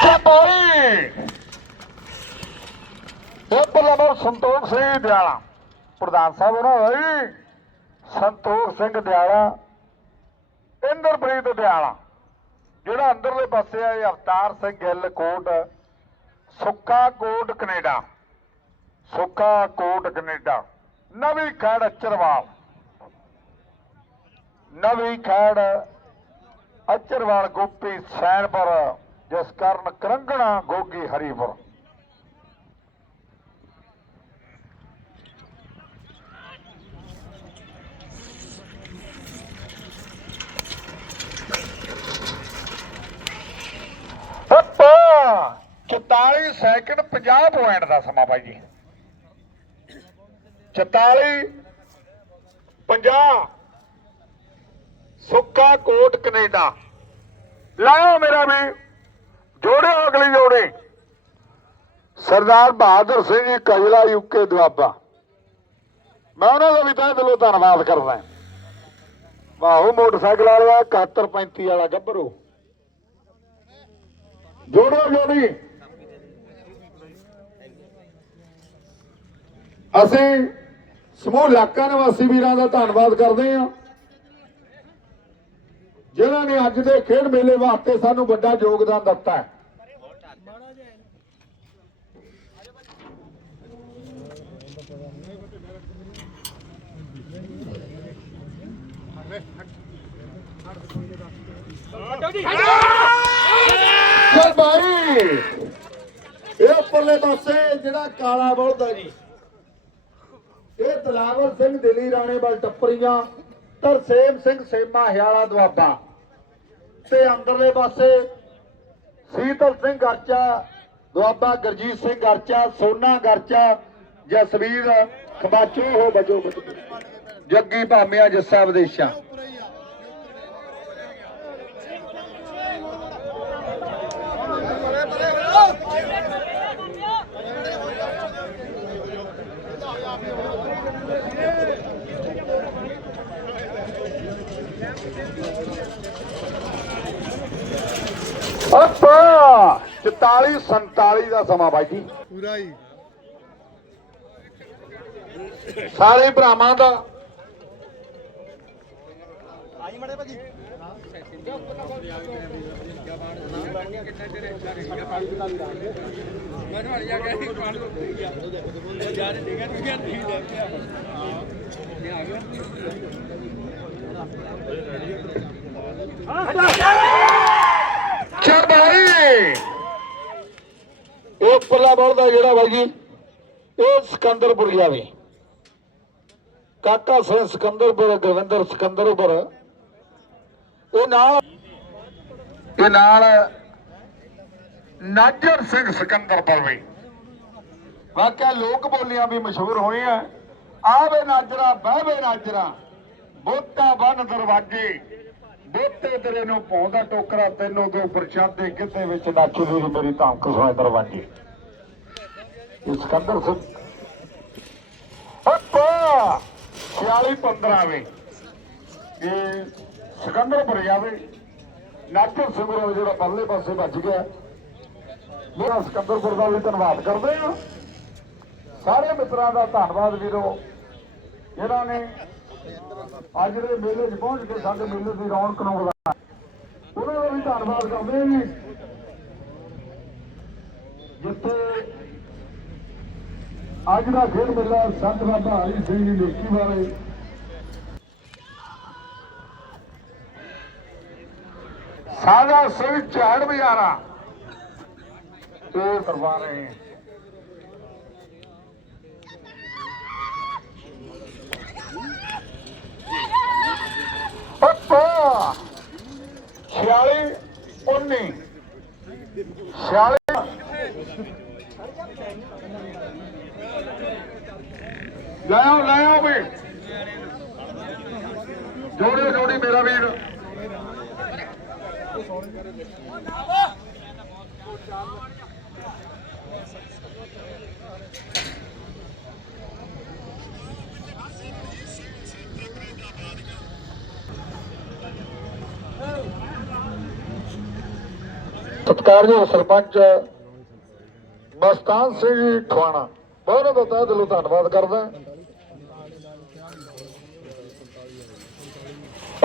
ਸ਼ਾਬਾਈ ਇਹ ਪਲਵਰ ਸੰਤੋਖ ਸਿੰਘ ਦਿਆਲਾ। ਪ੍ਰਧਾਨ ਸਾਹਿਬ ਉਹਨਾਂ ਦਾ ਜੀ ਸੰਤੋਖ ਸਿੰਘ ਦਿਆਲਾ। ਇੰਦਰਪ੍ਰੀਤ ਦਿਆਲਾ। ਜਿਹੜਾ ਅੰਦਰਲੇ ਪਾਸੇ ਆ ਇਹ ਅਵਤਾਰ ਸਿੰਘ ਗਿੱਲ ਕੋਟ। ਸੁੱਕਾ ਕੋਟ ਕੈਨੇਡਾ। ਸੁੱਕਾ ਕੋਟ ਕੈਨੇਡਾ। ਨਵੀਂ ਖੜ ਅਚਰਵਾਲ। ਨਵੀਂ ਖੜ ਅਚਰਵਾਲ, ਗੋਪੀ ਸੈਨਪੁਰ। ਜਿਸ ਕਾਰਨ ਕਰੰਗਣਾ ਗੋਗੀ ਹਰੀਪੁਰ। ਹੱਪਾ 44 ਸੈਕਿੰਡ 50 ਪੁਆਇੰਟ ਦਾ ਸਮਾਂ ਭਾਈ ਜੀ। 44 50 ਸੁੱਕਾ ਕੋਟ ਕੈਨੇਡਾ। ਲਾਓ ਮੇਰਾ ਵੀ ਜੋੜਿਓ ਅਗਲੀ ਜੋੜੀ। ਸਰਦਾਰ ਬਹਾਦਰ ਸਿੰਘ ਜੀ, ਕਜਲਾ ਯੂਕੇ ਦੁਆਬਾ। ਮੈਂ ਉਹਨਾਂ ਦਾ ਵੀ ਤਹਿ ਦਿਲੋਂ ਧੰਨਵਾਦ ਕਰਦਾ ਵਾਹੋ, ਮੋਟਰਸਾਈਕਲ ਵਾਲਾ 7135 ਵਾਲਾ ਗੱਭਰੂ। ਜੋੜੋ ਜੋੜੀ। ਅਸੀਂ ਸਮੂਹ ਇਲਾਕਾ ਨਿਵਾਸੀ ਵੀਰਾਂ ਦਾ ਧੰਨਵਾਦ ਕਰਦੇ ਹਾਂ। ਜਿਨ੍ਹਾਂ ਨੇ ਅੱਜ ਦੇ ਖੇਡ ਮੇਲੇ ਵਾਸਤੇ ਸਾਨੂੰ ਵੱਡਾ ਯੋਗਦਾਨ ਦਿੱਤਾ ਹੈ। ਚੱਲ ਇਹ ਉੱਪਰਲੇ ਪਾਸੇ ਜਿਹੜਾ ਕਾਲਾ ਬੋਲਦਾ ਜੀ, ਇਹ ਦਲਾਵਰ ਸਿੰਘ, ਦਿੱਲੀ ਰਾਣੇ ਵੱਲ ਟੱਪਰੀਆਂ ਤਰਸੇਮ ਸਿੰਘ, ਸੇਮਾ ਹਿਆਲਾ ਦੁਆਬਾ। ਤੇ ਅੰਦਰਲੇ ਪਾਸੇ ਸੀਤਲ ਸਿੰਘ ਗਰਚਾ, ਦੁਆਬਾ ਗਰਜੀਤ ਸਿੰਘ ਗਰਚਾ, ਸੋਨਾ ਗਰਚਾ, ਜਸਵੀਰ ਖਬਾਚੋ ਹੋ ਬਜੋ ਜੱਗੀ ਭਾਮਿਆ, ਜੱਸਾ ਵਿਦੇਸ਼ਾ ਅੱਪਾ 44 47 ਦਾ ਸਮਾਂ ਬਾਈ ਜੀ। ਪੂਰਾ ਹੀ। ਸਾਰੇ ਭਰਾਵਾਂ ਦਾ। ਚਬਾਈ ਉਹ ਪੱਲਾ ਜਿਹੜਾ ਬਾਈ ਜੀ, ਇਹ ਸਿਕੰਦਰਪੁਰ ਜਾਵੇ ਕਾਕਾ ਸਿੰਘ ਸਿਕੰਦਰਪੁਰ ਗਵਿੰਦਰ ਸਿਕੰਦਰਪੁਰ। ਇਹ ਨਾਲ ਇਹ ਨਾਲ ਨਾਜਰ ਸਿੰਘ ਸਿਕੰਦਰਪੁਰ ਵੀ। ਵਾਕਿਆ ਲੋਕ ਬੋਲੀਆਂ ਵੀ ਮਸ਼ਹੂਰ ਹੋਈਆਂ। ਆਵੇ ਨਾਜਰਾ ਬਹਿਵੇ ਨਾਜਰਾ। ਬੋਤਾ ਬੰਨ ਦਰਵਾਜੇ। ਬੋਤੇ ਤੇਰੇ ਨੂੰ ਪਾਉਂਦਾ ਟੋਕਰਾ, ਤੈਨੂੰ ਦੋ ਪ੍ਰਸ਼ਾਦੇ ਕਿਤੇ ਵਿੱਚ ਨੱਚ ਦੀ ਮੇਰੀ ਧਮਕ ਸੋਏ ਦਰਵਾਜੇ। ਸਿਕੰਦਰ ਸਿੰਘ ਅੱਪਾ! 46 15 ਵੇ। ਇਹ ਸਿਕੰਦਰਪੁਰ ਜਾਵੇ। ਨਾਟਕ ਸਿੰਘਰੋ ਜਿਹੜਾ ਪਰਲੇ ਪਾਸੇ ਵੱਜ ਗਿਆ। ਮੇਰਾ ਸਿਕੰਦਰਪੁਰ ਦਾ ਵੀ ਧੰਨਵਾਦ ਕਰਦੇ ਹਾਂ। ਸਾਰੇ ਮਿੱਤਰਾਂ ਦਾ ਧੰਨਵਾਦ ਵੀਰੋ। ਜਿਨ੍ਹਾਂ ਨੇ ਅੱਜ ਦੇ ਮੇਲੇ 'ਚ ਪਹੁੰਚ ਕੇ ਸਾਡੇ ਮੇਲੇ ਦੀ ਰੌਣਕ ਨੂੰ ਵਧਾਇਆ। ਉਹਨਾਂ ਦਾ ਵੀ ਧੰਨਵਾਦ ਕਰਦੇ ਹਾਂ ਜੀ ਜਿੱਥੇ ਅੱਜ ਦਾ ਖੇਡ ਮੇਲਾ ਸੰਤ ਬਾਬਾ ਹਰੀ ਸਿੰਘ ਦੀ ਲੇਕੀ ਵਾਲੇ ਸਾਦਾ ਸਿੰਘ ਝਾੜ ਬਿਆਰਾ ਇਹ ਕਰਵਾ ਰਹੇ ਹੈ ਪੱਪਾ 46 19 46 ਲੈ ਆਓ ਲੈ ਆਓ ਵੀ। ਜੋੜੀ ਜੋੜੀ ਮੇਰਾ ਵੀਰ। ਸਤਿਕਾਰਯੋਗ ਸਰਪੰਚ ਮਸਤਾਨ ਸਿੰਘ ਜੀ ਖਵਾਣਾ ਬਹੁਤ ਬਹੁਤ ਦਿਲੋਂ ਧੰਨਵਾਦ ਕਰਦਾ।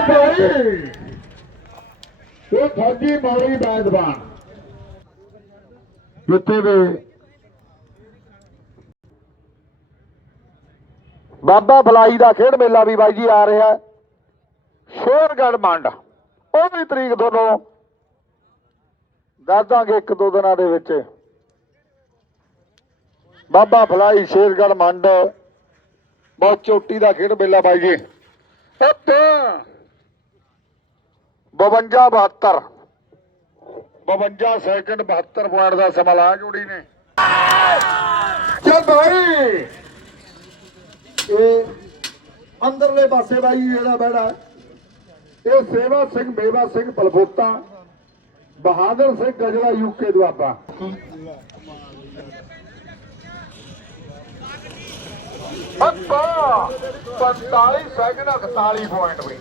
ਭਾਈ ਇਹ ਫੌਜੀ ਮੌਲੀ ਬੈਦਵਾਨ। ਜਿੱਥੇ ਵੀ ਬਾਬਾ ਫਲਾਈ ਦਾ ਖੇਡ ਮੇਲਾ ਵੀ ਬਾਈ ਜੀ ਆ ਰਿਹਾ ਹੈ। ਮੰਡ। ਉਹ ਵੀ ਤਰੀਕ ਤੁਹਾਨੂੰ ਦੱਸ ਦਾਂਗੇ ਇੱਕ ਦੋ ਦਿਨਾਂ ਦੇ ਵਿੱਚ। ਬਾਬਾ ਫਲਾਈ ਸ਼ੇਰਗੜ੍ਹ ਮੰਡ। ਬਹੁਤ ਚੋਟੀ ਦਾ ਖੇਡ ਮੇਲਾ ਬਾਈ ਜੀ। ਉੱਤੇ 52 72 52 ਸੈਕਿੰਡ 72 ਪੁਆਇੰਟ ਦਾ ਸਮਾਂ ਲਾ ਜੋੜੀ ਨੇ। ਚੱਲ ਭਾਈ। ਇਹ ਅੰਦਰਲੇ ਪਾਸੇ ਬਾਈ ਜਿਹੜਾ ਬੈੜਾ ਇਹ ਸੇਵਾ ਸਿੰਘ ਮੇਵਾ ਸਿੰਘ ਪਲਬੋਤਾ ਬਹਾਦਰ ਸਿੰਘ ਗਜਲਾ ਯੂਕੇ ਦੁਆਬਾ। ਅੱਪਾ 45 ਸੈਕਿੰਡ 41 ਪੁਆਇੰਟ ਵੀ